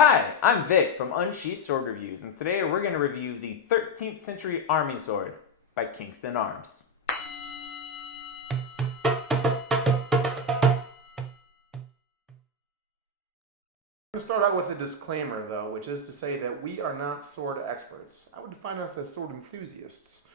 Hi, I'm Vic from Unsheathed Sword Reviews, and today we're going to review the 13th Century Army Sword by Kingston Arms. I'm going to start out with a disclaimer, though, which is to say that we are not sword experts. I would define us as sword enthusiasts,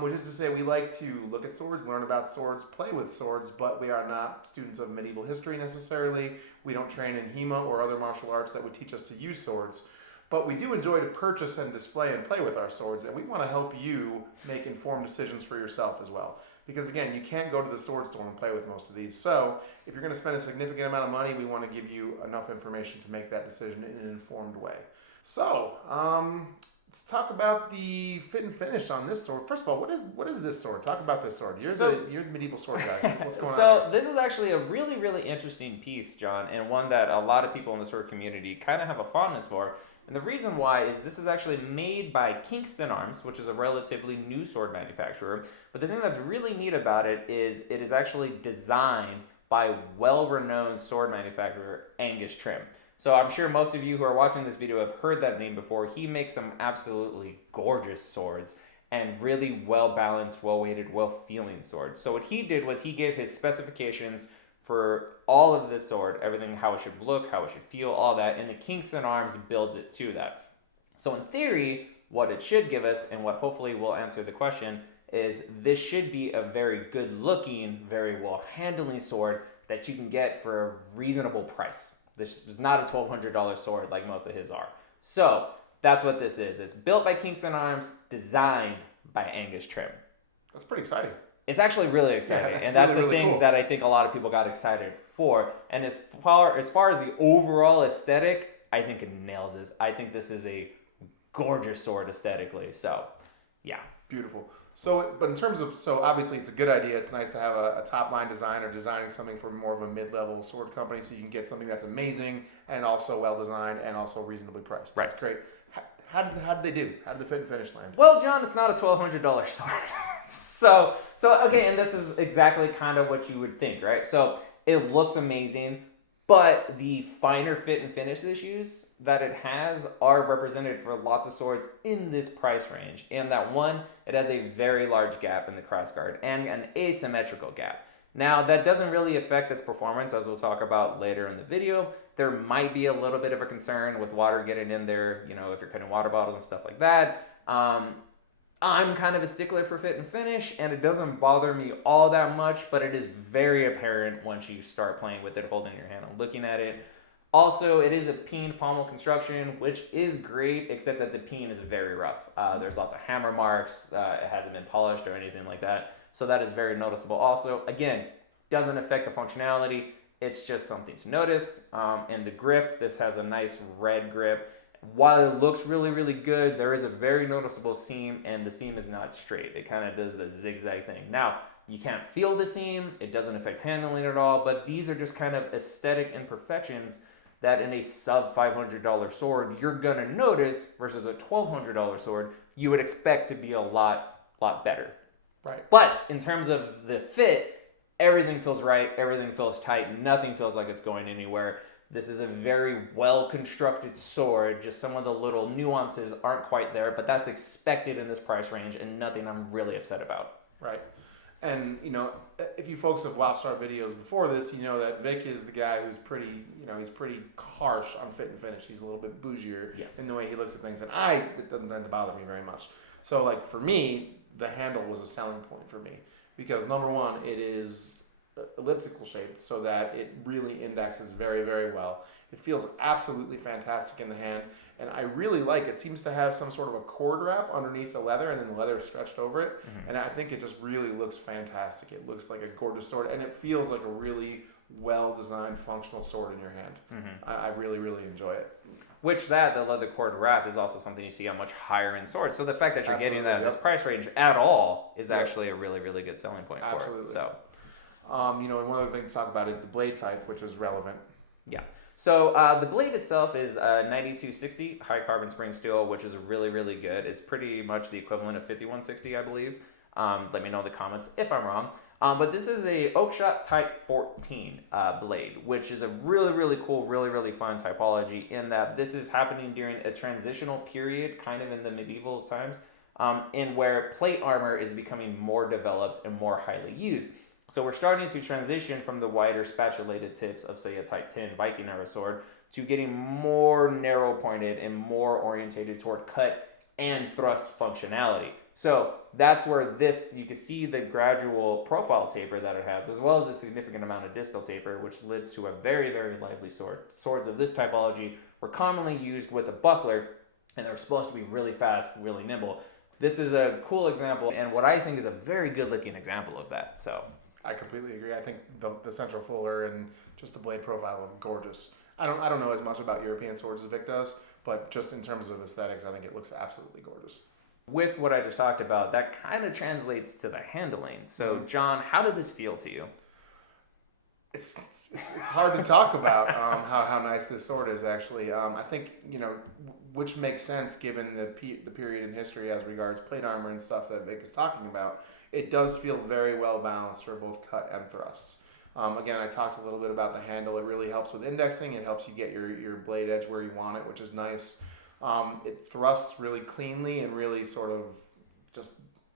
which is to say we like to look at swords, learn about swords, play with swords, but we are not students of medieval history necessarily. We don't train in HEMA or other martial arts that would teach us to use swords. But we do enjoy to purchase and display and play with our swords, and we want to help you make informed decisions for yourself as well. Because again, you can't go to the sword store and play with most of these. So if you're going to spend a significant amount of money, we want to give you enough information to make that decision in an informed way. So let's talk about the fit and finish on this sword. First of all, what is this sword? Talk about this sword. You're the medieval sword guy. What's going on? So this is actually a really interesting piece, John, and one that a lot of people in the sword community kind of have a fondness for. And the reason why is this is actually made by Kingston Arms, which is a relatively new sword manufacturer. But the thing that's really neat about it is actually designed by well-renowned sword manufacturer Angus Trim. So I'm sure most of you who are watching this video have heard that name before. He makes some absolutely gorgeous swords and really well-balanced, well-weighted, well-feeling swords. So what he did was he gave his specifications for all of this sword, everything, how it should look, how it should feel, all that, and the Kingston Arms builds it to that. So in theory, what it should give us, and what hopefully will answer the question, is this should be a very good-looking, very well-handling sword that you can get for a reasonable price. This is not a $1,200 sword like most of his are. So that's what this is. It's built by Kingston Arms, designed by Angus Trim. That's pretty exciting. It's actually really exciting, and that's the thing cool that I think a lot of people got excited for. And as far as the overall aesthetic, I think it nails this. I think this is a gorgeous sword aesthetically. So, yeah. Beautiful. So, but in terms of, so obviously it's a good idea. It's nice to have a top-line designer designing something for more of a mid-level sword company, so you can get something that's amazing and also well-designed and also reasonably priced. Right. That's great. How did they do? How did the fit and finish land? Well, John, it's not a $1,200 sword. So okay, and this is exactly kind of what you would think, right? So it looks amazing, but the finer fit and finish issues that it has are represented for lots of swords in this price range. And that one, it has a very large gap in the crossguard and an asymmetrical gap. Now, that doesn't really affect its performance, as we'll talk about later in the video. There might be a little bit of a concern with water getting in there, you know, if you're cutting water bottles and stuff like that. I'm kind of a stickler for fit and finish, and it doesn't bother me all that much, but it is very apparent once you start playing with it, holding your hand and looking at it. Also, it is a peened pommel construction, which is great, except that the peen is very rough. There's lots of hammer marks. It hasn't been polished or anything like that, so that is very noticeable. Also, again, doesn't affect the functionality. It's just something to notice. And the grip, this has a nice red grip. While it looks really good, there is a very noticeable seam, and the seam is not straight. It kind of does the zigzag thing. Now, you can't feel the seam. It doesn't affect handling at all, but these are just kind of aesthetic imperfections that in a sub $500 sword, you're going to notice versus a $1,200 sword, you would expect to be a lot better. Right. But in terms of the fit, everything feels right. Everything feels tight. Nothing feels like it's going anywhere. This is a very well-constructed sword. Just some of the little nuances aren't quite there, but that's expected in this price range and nothing I'm really upset about. Right. And, you know, if you folks have watched our videos before this, you know that Vic is the guy who's pretty, you know, he's pretty harsh on fit and finish. He's a little bit bougier in the way he looks at things, and it doesn't tend to bother me very much. So, like, for me, the handle was a selling point for me because, number one, it is elliptical shaped so that it really indexes very well. It feels absolutely fantastic in the hand, and I really like it. Seems to have some sort of a cord wrap underneath the leather, and then the leather is stretched over it, and I think it just really looks fantastic. It looks like a gorgeous sword, and it feels like a really well-designed, functional sword in your hand. I really enjoy it. Which the leather cord wrap is also something you see on much higher end swords. So the fact that you're getting that in this price range at all is actually a really good selling point for it. So. You know, and one other thing to talk about is the blade type, which is relevant. Yeah. So the blade itself is 9260 high carbon spring steel, which is really good. It's pretty much the equivalent of 5160, I believe. Let me know in the comments if I'm wrong. But this is a Oakshot Type 14 blade, which is a really, really cool, really, really fun typology in that this is happening during a transitional period, kind of in the medieval times, in where plate armor is becoming more developed and more highly used. So we're starting to transition from the wider spatulated tips of, say, a Type 10 Viking era sword to getting more narrow pointed and more orientated toward cut and thrust functionality. So that's where this, you can see the gradual profile taper that it has, as well as a significant amount of distal taper, which leads to a very, very lively sword. Swords of this typology were commonly used with a buckler, and they're supposed to be really fast, really nimble. This is a cool example, and what I think is a very good-looking example of that. So I completely agree. I think the central fuller and just the blade profile look gorgeous. I don't know as much about European swords as Vic does, but just in terms of aesthetics, I think it looks absolutely gorgeous. With what I just talked about, that kind of translates to the handling. So, John, how did this feel to you? It's hard to talk about how nice this sword is, actually. I think, which makes sense given the period in history as regards plate armor and stuff that Vic is talking about. It does feel very well balanced for both cut and thrusts. Again, I talked a little bit about the handle. It really helps with indexing. It helps you get your blade edge where you want it, which is nice. It thrusts really cleanly and really sort of just,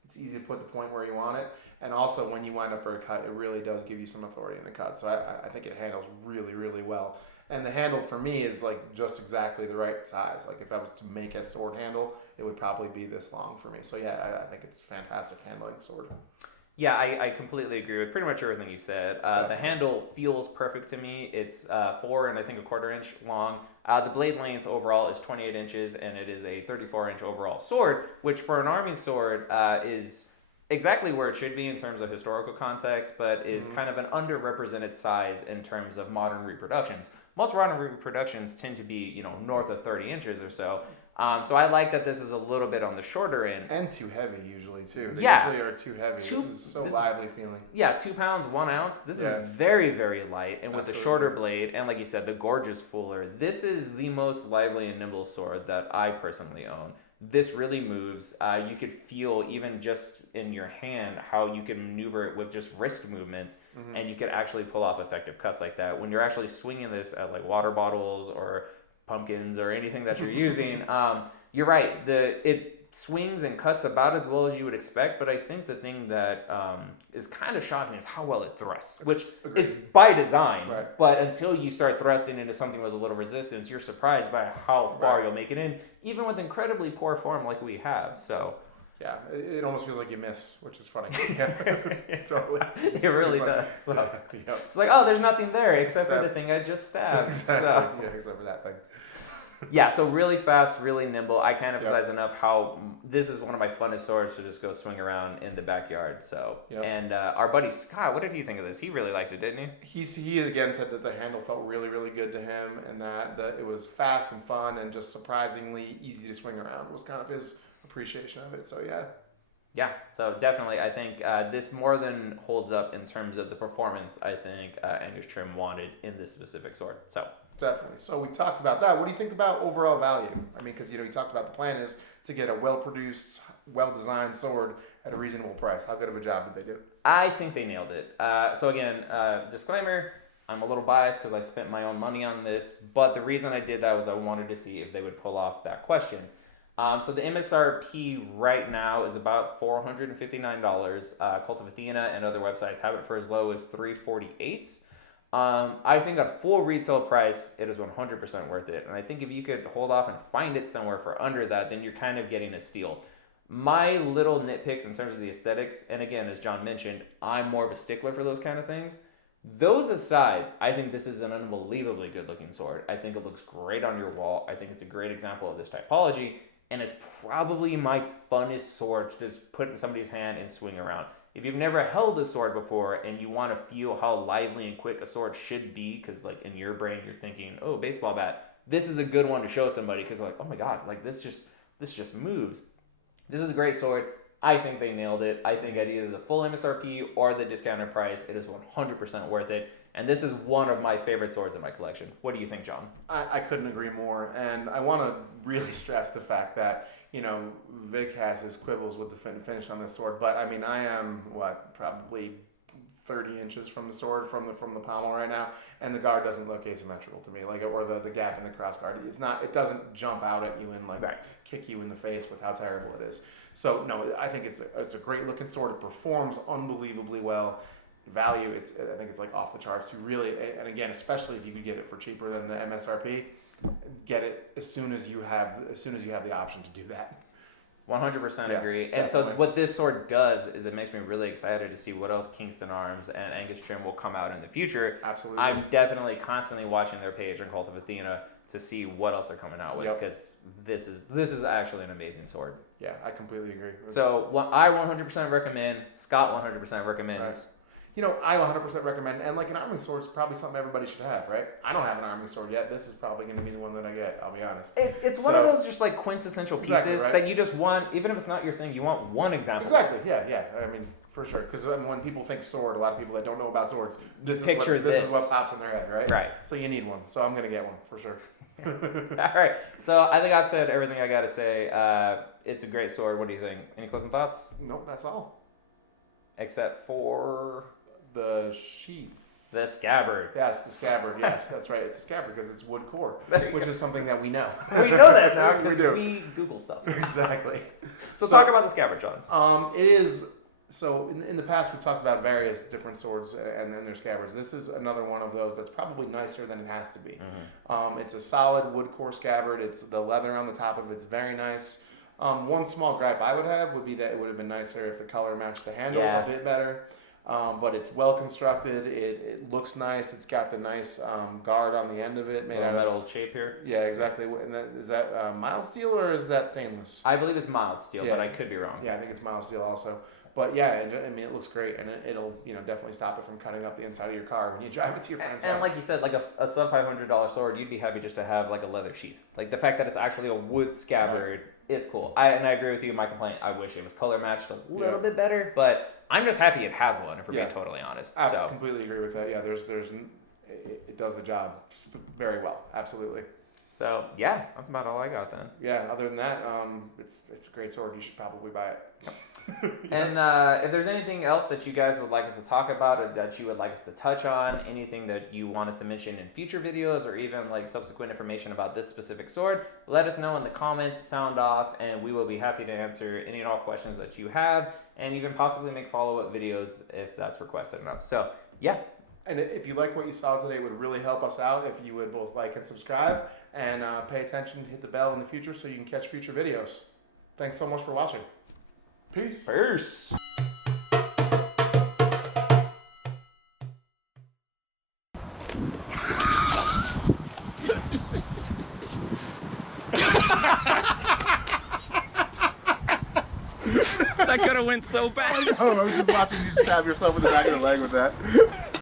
it's easy to put the point where you want it. And also when you wind up for a cut, it really does give you some authority in the cut. So I think it handles really, really well. And the handle for me is like just exactly the right size. Like if I was to make a sword handle, it would probably be this long for me. So yeah, I think it's a fantastic handling sword. Yeah, I completely agree with pretty much everything you said. The handle feels perfect to me. It's 4 and I think a 1/4 inch long. The blade length overall is 28 inches, and it is a 34-inch overall sword, which for an army sword is exactly where it should be in terms of historical context, but is kind of an underrepresented size in terms of modern reproductions. Most modern reproductions tend to be, north of 30 inches or so. So I like that this is a little bit on the shorter end. And too heavy usually too. They Yeah. usually are too heavy. This is so lively feeling. Yeah, 2 pounds, 1 ounce. This is very, very light. And with the shorter blade, and like you said, the gorgeous fuller, this is the most lively and nimble sword that I personally own. This really moves. You could feel even just in your hand how you can maneuver it with just wrist movements, and you could actually pull off effective cuts like that. When you're actually swinging this at like water bottles or pumpkins or anything that you're using, you're right. It swings and cuts about as well as you would expect, but I think the thing that is kind of shocking is how well it thrusts, which is by design. Right. But until you start thrusting into something with a little resistance, you're surprised by how far you'll make it in, even with incredibly poor form like we have. So yeah, it almost feels like you miss, which is funny. Yeah, totally. It really does. So. Yeah. It's like, oh, there's nothing there except for the thing I just stabbed. Exactly. So. Yeah, except for that thing. Yeah, so really fast, really nimble. I can't emphasize enough how this is one of my funnest swords to just go swing around in the backyard. So, and our buddy Scott, what did he think of this? He really liked it, didn't he? He again said that the handle felt really, really good to him, and that it was fast and fun and just surprisingly easy to swing around was kind of his appreciation of it. So yeah. Yeah, so definitely, I think this more than holds up in terms of the performance I think Angus Trim wanted in this specific sword. So. Definitely. So we talked about that. What do you think about overall value? I mean, because you talked about the plan is to get a well-produced, well-designed sword at a reasonable price. How good of a job did they do? I think they nailed it. So again, disclaimer, I'm a little biased because I spent my own money on this, but the reason I did that was I wanted to see if they would pull off that question. So the MSRP right now is about $459. Cult of Athena and other websites have it for as low as $348. I think at full retail price, it is 100% worth it. And I think if you could hold off and find it somewhere for under that, then you're kind of getting a steal. My little nitpicks in terms of the aesthetics, and again, as John mentioned, I'm more of a stickler for those kind of things. Those aside, I think this is an unbelievably good looking sword. I think it looks great on your wall. I think it's a great example of this typology. And it's probably my funnest sword to just put in somebody's hand and swing around. If you've never held a sword before and you want to feel how lively and quick a sword should be, because like in your brain you're thinking, oh, baseball bat, this is a good one to show somebody because like, oh my god, like this just moves. This is a great sword. I think they nailed it. I think at either the full MSRP or the discounted price, it is 100% worth it. And this is one of my favorite swords in my collection. What do you think, John? I couldn't agree more. And I want to really stress the fact that Vic has his quibbles with the fit and finish on this sword, but I mean, I am probably 30 inches from the sword from the pommel right now, and the guard doesn't look asymmetrical to me, like, or the gap in the cross guard. It doesn't jump out at you and like kick you in the face with how terrible it is. So no, I think it's a great looking sword. It performs unbelievably well. Value, I think it's like off the charts. You really, and again, especially if you could get it for cheaper than the MSRP, get it as soon as you have the option to do that. 100% agree. Definitely. And so what this sword does is it makes me really excited to see what else Kingston Arms and Angus Trim will come out in the future. Absolutely. I'm definitely constantly watching their page on Cult of Athena to see what else they're coming out with, because this is actually an amazing sword. Yeah, I completely agree. So what I 100% recommend, Scott 100% recommends. Right. You know, I 100% recommend, and like an arming sword is probably something everybody should have, right? I don't have an arming sword yet. This is probably going to be the one that I get, I'll be honest. It's one of those just like quintessential pieces right? that you just want, even if it's not your thing, you want one example. Exactly, yeah. I mean, for sure. Because when people think sword, a lot of people that don't know about swords, this is what pops in their head, right? Right. So you need one. So I'm going to get one, for sure. All right. So I think I've said everything I got to say. It's a great sword. What do you think? Any closing thoughts? Nope, that's all. Except for the sheath. The scabbard. Yes, the scabbard. Yes, that's right. It's a scabbard because it's wood core, which is something that we know. We know that now because we Google stuff. Exactly. So talk about the scabbard, John. It is. So in the past, we've talked about various different swords and then their scabbards. This is another one of those that's probably nicer than it has to be. Mm-hmm. It's a solid wood core scabbard. It's the leather on the top of it's very nice. One small gripe I would have would be that it would have been nicer if the color matched the handle a bit better. But it's well constructed. It looks nice. It's got the nice guard on the end of it, made out of metal shape here. Yeah, exactly. And is that mild steel or is that stainless? I believe it's mild steel, but I could be wrong. Yeah, I think it's mild steel also. But yeah, I mean, it looks great, and it'll definitely stop it from cutting up the inside of your car when you drive it to your friend's house. And like you said, like a sub $500 sword, you'd be happy just to have like a leather sheath. Like the fact that it's actually a wood scabbard is cool. I agree with you. My complaint, I wish it was color matched a little bit better, but I'm just happy it has one. If we're being totally honest, I completely agree with that. Yeah, it does the job very well. Absolutely. So yeah, that's about all I got then. Yeah. Other than that, it's a great sword. You should probably buy it. And if there's anything else that you guys would like us to talk about or that you would like us to touch on, anything that you want us to mention in future videos or even like subsequent information about this specific sword, let us know in the comments, sound off, and we will be happy to answer any and all questions that you have and even possibly make follow-up videos if that's requested enough. So yeah. And if you like what you saw today, it would really help us out if you would both like and subscribe and pay attention, hit the bell in the future so you can catch future videos. Thanks so much for watching. Peace. Peace. That could have went so bad. I was just watching you stab yourself in the back of the leg with that.